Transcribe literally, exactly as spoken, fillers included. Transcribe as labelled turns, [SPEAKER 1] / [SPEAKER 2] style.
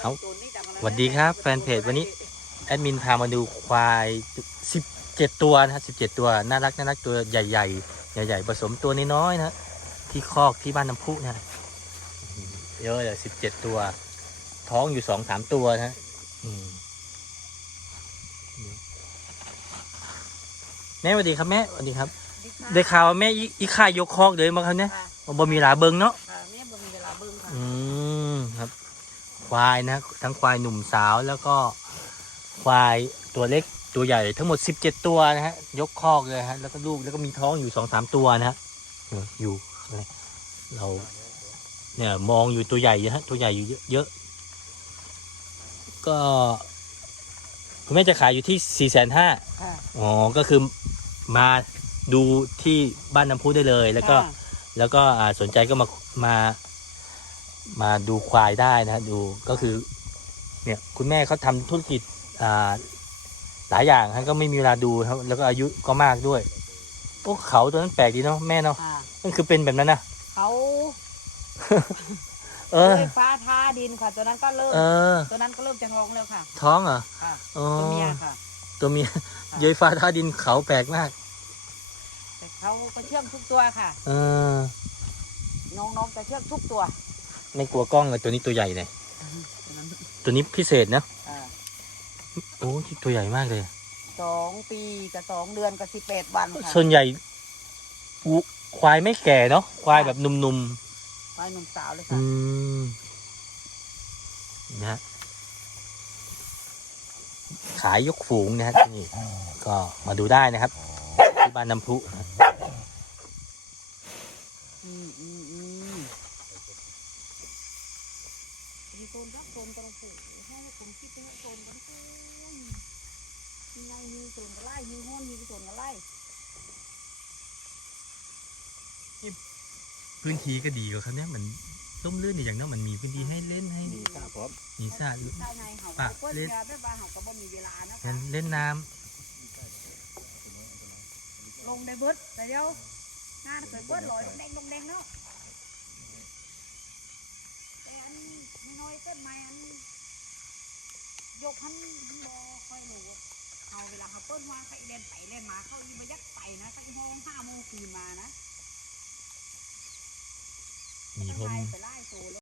[SPEAKER 1] เอาสวัสดีครับแฟนเพจวันนี้แอดมินพามาดูควายสิบเจ็ดตัวนะครับสิบเจ็ดตัวน่ารักน่ารักตัวใหญ่ๆใหญ่ๆผสมตัวน้อยๆนะที่คอกที่บ้านน้ำพุนะเยอะเลยสิบเจ็ดตัวท้องอยู่สองสามตัวนะแม่สวัสดีครับแม่สวัสดีครับได้ข่าวว่าแม่อีข่ายยกคอกเลยมาครับเนี่ยบ่มีหลาเบิงเนาะ
[SPEAKER 2] แม่บ่มีเวลาเบิ่งค่ะ
[SPEAKER 1] อืมครับควายนะทั้งควายหนุ่มสาวแล้วก็ควายตัวเล็กตัวใหญ่ทั้งหมดสิบเจ็ดตัวนะฮะยกคอกเลยฮะแล้วก็ลูกแล้วก็มีท้องอยู่สองสามตัวนะฮะอยู่เราเนี่ยมองอยู่ตัวใหญ่เยอะฮะตัวใหญ่อยู่เยอะก็คุณแม่จะขายอยู่ที่สี่แสนห้าอ๋อก็คือมาดูที่บ้านน้ำพุได้เลยแล้วก็แล้วก็สนใจก็มามามาดูควายได้นะดูก็คือเนี่ยคุณแม่เขาทำธุรกิจอ่าหลายอย่างฮะก็ไม่มีเวลาดูครับแล้วก็อายุก็มากด้วยโอ้เขาตัวนั้นแปลกดีเนาะแม่เนาะมันคือเป็นแบบนั้นนะ
[SPEAKER 2] เขาเออฟ้าทาดินค่ะตัวนั้นก็เริ่มตัวนั้นก็เริ่มจะท้องแล้วค่ะ
[SPEAKER 1] ท้องเหรอ
[SPEAKER 2] ตัวเมียค่ะ
[SPEAKER 1] ตัวเมียเย้ยฟ้าทาดินเขาแปลกมาก
[SPEAKER 2] แต่เขาก็เชื่องทุกตัวค่ะ
[SPEAKER 1] เออ
[SPEAKER 2] น้องๆจะเชื่องทุกตัว
[SPEAKER 1] ไม่กลัวกล้องเลยตัวนี้ตัวใหญ่เลยตัวนี้พิเศษนะโอ้ตัวใหญ่มากเลย
[SPEAKER 2] สองปีกับสองเดือนกับสิบแปดวันค่ะ
[SPEAKER 1] ส่วนใหญ่ควายไม่แก่เนาะควายแบบหนุ่ม
[SPEAKER 2] ๆควายหนุ่มสาวเลยค่ะ
[SPEAKER 1] อืมนะขายยกฝูงนะฮะนี่ก็มาดูได้นะครับที่บ้านน้ำพุ
[SPEAKER 2] อืมอืมอืมมีคนรับคนกระปุกให้ผมคิดให้คนกันทุกยังไงมีส่วนกระไล่มีห้อนมีส่วนกระไล่
[SPEAKER 1] พื้นที่ก็ดีกว่าครับเนี่ยมันร่มรื่นอย่างนั้นมันมีพื้นที่ให้เล่นให้
[SPEAKER 2] มีสระผม
[SPEAKER 1] มีสระ
[SPEAKER 2] ปะเล่น
[SPEAKER 1] เล่นน้
[SPEAKER 2] ำลงในบึ้ดแต่เดี๋ยวงานเกิดเบิ้ลลอยลงแดงลงแดงเนาะแต่อันไม่น้อยเส้นไม้อันยกพันบอค่อยหนูเอาเวลาเขาเปิ้ลว่าใส่เล่นไปเล่นมาเขาอีมายักไปนะใส่ห้องห้าโมงคืนมานะ
[SPEAKER 1] มีผม